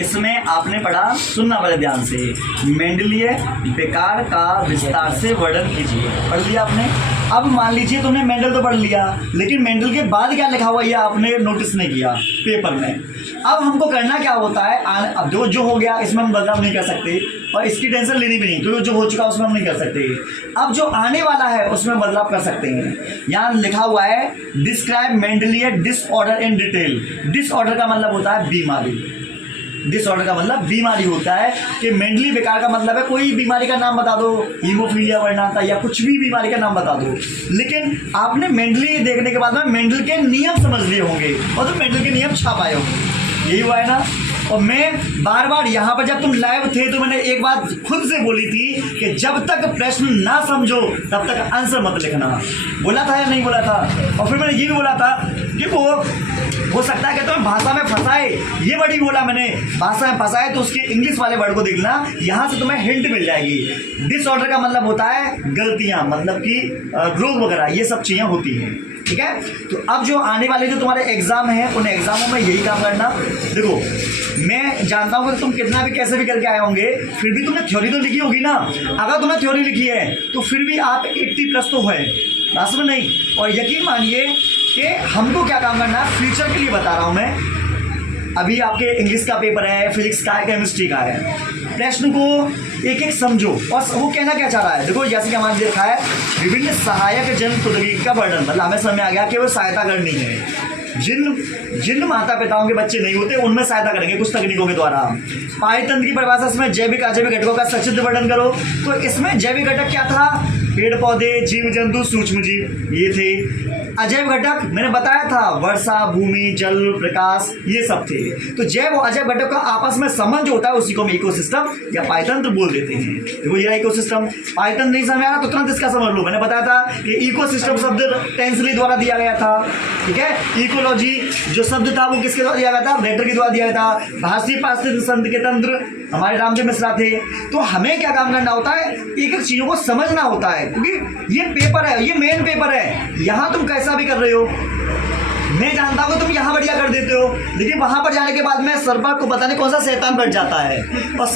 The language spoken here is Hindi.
इसमें आपने पढ़ा, सुनना बड़े ध्यान से, मेंडलीय विकार का विस्तार से वर्णन कीजिए। पढ़ लिया आपने। अब मान लीजिए तुमने मेंडल तो पढ़ लिया, लेकिन मेंडल के बाद क्या लिखा हुआ ये आपने नोटिस नहीं किया पेपर में। अब हमको करना क्या होता है, अब जो हो गया इसमें हम बदलाव नहीं कर सकते और इसकी टेंशन लेनी भी नहीं, क्योंकि जो हो चुका उसमें हम नहीं कर सकते। अब जो आने वाला है उसमें बदलाव कर सकते हैं। यहाँ लिखा हुआ है describe Mendelian disorder in detail. Disorder का मतलब होता है बीमारी। डिसऑर्डर का मतलब बीमारी होता है कि मेंडली विकार का मतलब है कोई बीमारी का नाम बता दो, हीमोफीलिया वर्नाता या कुछ भी बीमारी का नाम बता दो। लेकिन आपने मेंडली देखने के बाद में मेंडल के नियम समझ लिए होंगे और तो मेंडल के नियम छाप आए होंगे, यही हुआ है ना। और मैं बार बार यहाँ पर जब तुम लाइव थे तो मैंने एक बात खुद से बोली थी कि जब तक प्रश्न ना समझो तब तक आंसर मत लिखना। बोला था या नहीं बोला था? और फिर मैंने ये भी बोला था कि वो हो सकता है कि तुम्हें भाषा में फंसाए, ये वर्ड ही बोला मैंने, भाषा में फंसाए तो उसके इंग्लिश वाले वर्ड को देखना, यहाँ से तुम्हें हिंट मिल जाएगी। डिसऑर्डर का मतलब होता है गलतियाँ, मतलब कि रोग वगैरह ये सब चीज़ें होती हैं, ठीक है। तो अब जो आने वाले जो तुम्हारे एग्जाम हैं उन एग्जामों में यही काम करना। देखो मैं जानता हूँ कि तुम कितना भी कैसे भी करके आए होंगे, फिर भी तुमने थ्योरी तो लिखी होगी ना। अगर तुमने थ्योरी लिखी है तो फिर भी आप 80+ तो है, रास्ते में नहीं। और यकीन मानिए कि हमको क्या काम करना है, फ्यूचर के लिए बता रहा हूँ मैं। अभी आपके इंग्लिश का पेपर है, फिजिक्स का है, केमिस्ट्री का है, प्रश्न को एक एक समझो और वो कहना क्या चाह रहा है। देखो जैसे कि हमारे देखा है विभिन्न सहायक जन प्रौद्योगिकी का वर्णन, मतलब हमें समझ में आ गया कि वो सहायता करनी है। जिन माता पिताओं के बच्चे नहीं होते उनमें सहायता करेंगे कुछ तकनीकों के द्वारा। पारितंत्र की परिभाषा इसमें जैविक अजैविक घटकों का संक्षिप्त वर्णन करो। तो इसमें जैविक घटक क्या था, पेड़ पौधे, जीव जंतु, सूक्ष्म जीव, ये थे। अजैव घटक मैंने बताया था वर्षा, भूमि, जल, प्रकाश, ये सब थे। तो जैव और अजैव घटक का आपस में संबंध जो होता है उसी को हम इकोसिस्टम या पारितंत्र बोल देते हैं। देखो ये इकोसिस्टम। पारितंत्र नहीं समझ आ रहा तो तुरंत इसका समझ लो, मैंने बताया था कि इकोसिस्टम शब्द टेंसली द्वारा दिया गया था, ठीक है। इकोलॉजी जो शब्द था वो किसके द्वारा दिया गया था, रेटर के द्वारा दिया गया था। भारतीय पारिस्थितिक संघ के तंत्र हमारे रामदेव मिश्रा थे। तो हमें क्या काम करना होता है, एक एक चीजों को समझना होता है, क्योंकि ये पेपर है, ये मेन पेपर है। यहाँ तुम कैसा भी कर रहे हो, मैं जानता हूँ तुम यहाँ बढ़िया कर देते हो, लेकिन वहां पर जाने के बाद में सर्वर को पता नहीं कौन सा शैतान बैठ जाता है और